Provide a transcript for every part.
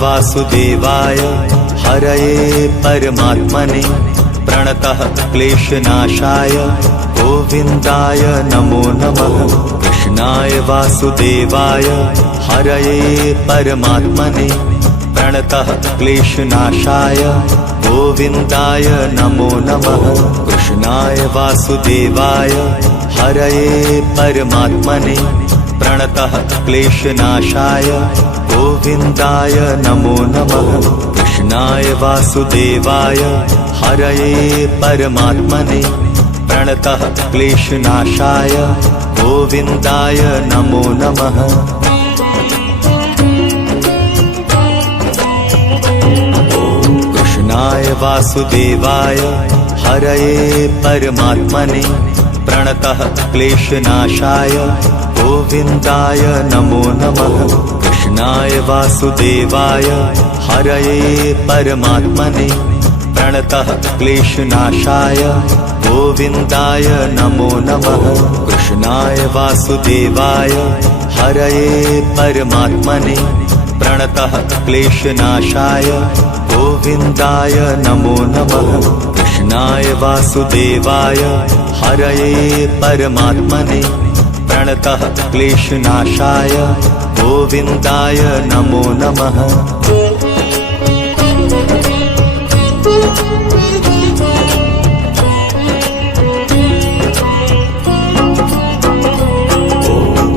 वासुदेवाय हरये परमात्मने प्रणतः क्लेशनाशाय गोविन्दाय नमो नमः। कृष्णाय वासुदेवाय हरये परमात्मने प्रणतः क्लेशनाशाय गोविन्दाय नमो नमः। कृष्णाय वासुदेवाय हरये परमात्मने प्रणतः क्लेशनाशाय गोविन्दाय नमो नमः। कृष्णाय वासुदेवाय हरये परमात्मने प्रणतः क्लेशनाशाय गोविन्दाय नमो नमः। कृष्णाय वासुदेवाय हरये परमात्मने प्रणतः क्लेशनाशाय गोविन्दाय नमो नमः। कृष्णाय वासुदेवाय हरये परमात्मने प्रणतः क्लेशनाशाय गोविन्दाय नमो नमः। कृष्णाय वासुदेवाय हरये परमात्मने प्रणतः क्लेशनाशाय गोविन्दाय नमो नमः। कृष्णाय वासुदेवाय हरये परमात्मने प्रणतः क्लेशनाशाय गोविन्दाय नमो नमः।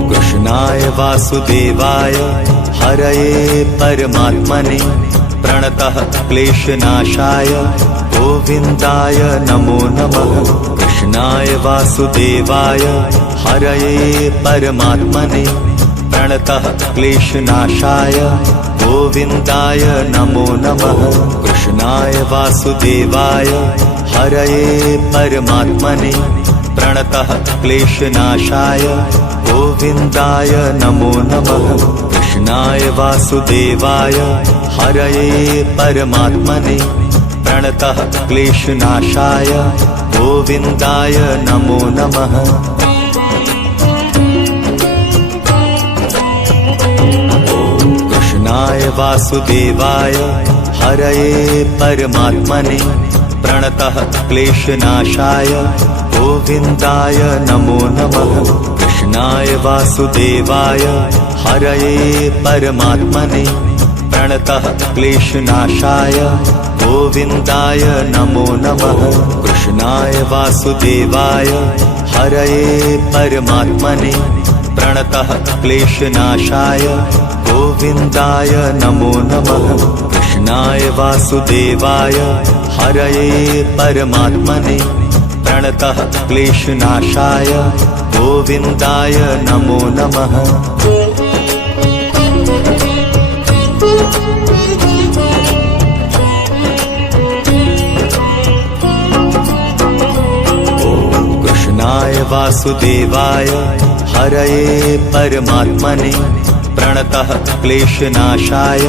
कृष्णाय वासुदेवाय हरये परमात्मने प्रणतः क्लेशनाशाय गोविन्दाय नमो नमः। कृष्णाय वासुदेवाय हरये परमात्मने प्रणतः क्लेशनाशाय गोविन्दाय नमो नमः। कृष्णाय वासुदेवाय हरये परमात्मने प्रणतः क्लेशनाशाय गोविन्दाय नमो नमः। कृष्णाय वासुदेवाय हरये परमात्मने प्रणतः क्लेशनाशाय गोविन्दाय नमो नमः। कृष्णाय वासुदेवाय हरये परमात्मने प्रणतः क्लेशनाशाय गोविन्दाय नमो नमः। कृष्णाय वासुदेवाय हरये परमात्मने प्रणतः क्लेशनाशाय गोविन्दाय नमो नमः। कृष्णाय वासुदेवाय हरये परमात्मने प्रणतः क्लेशनाशाय गोविन्दाय नमो नमः। कृष्णाय वासुदेवाय हरये परमात्मने प्रणतः क्लेशनाशाय गोविन्दाय नमो नमः। कृष्णाय वासुदेवाय हरये परमात्मने प्रणतः क्लेशनाशाय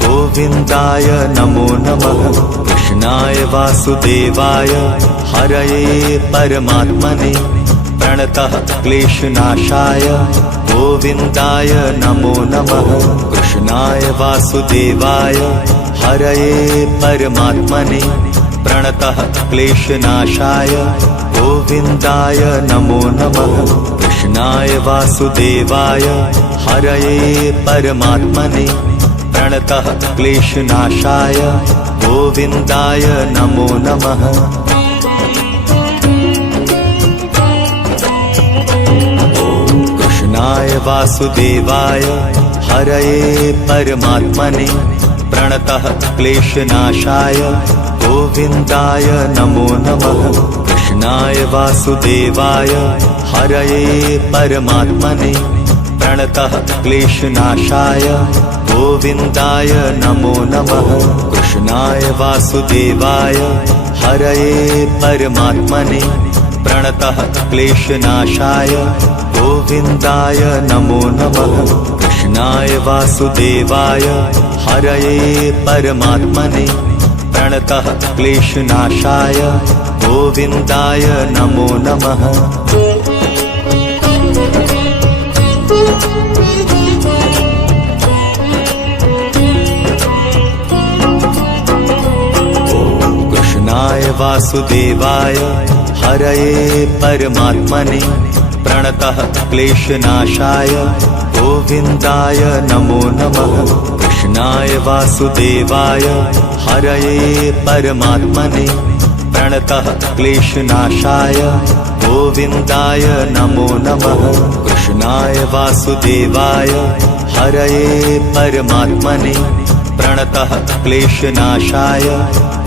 गोविन्दाय नमो नमः। कृष्णाय वासुदेवाय हरये परमात्मने प्रणतः क्लेशनाशाय गोविन्दाय नमो नमः। कृष्णाय वासुदेवाय हरये परमात्मने प्रणतः क्लेशनाशाय गोविन्दाय नमो नमः। कृष्णाय वासुदेवाय हरये परमात्मने प्रणतः क्लेशनाशाय गोविन्दाय नमो नमः। कृष्णाय वासुदेवाय हरये परमात्मने प्रणतः क्लेशनाशाय गोविन्दाय नमो नमः। कृष्णाय वासुदेवाय हरये परमात्मने प्रणतः क्लेशनाशाय गोविन्दाय नमो नमः। कृष्णाय वासुदेवाय हरये परमात्मने प्रणतः क्लेशनाशाय गोविन्दाय नमो नमः। कृष्णाय वासुदेवाय हरये परमात्मने प्रणतः क्लेशनाशाय गोविन्दाय नमो नमः। वासुदेवाय हरये परमात्मने प्रणतः क्लेशनाशाय गोविन्दाय नमो नमः कृष्णाय वासुदेवाय हरये परमात्मने प्रणतः क्लेशनाशाय गोविन्दाय नमो नमः कृष्णाय वासुदेवाय हरये परमात्मने प्रणतः क्लेशनाशाय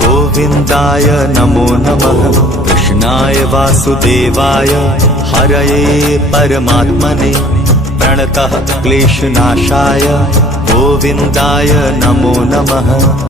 गोविन्दाय नमो नमः कृष्णाय वासुदेवाय हरये परमात्मने प्रणतः क्लेशनाशाय गोविन्दाय नमो नमः।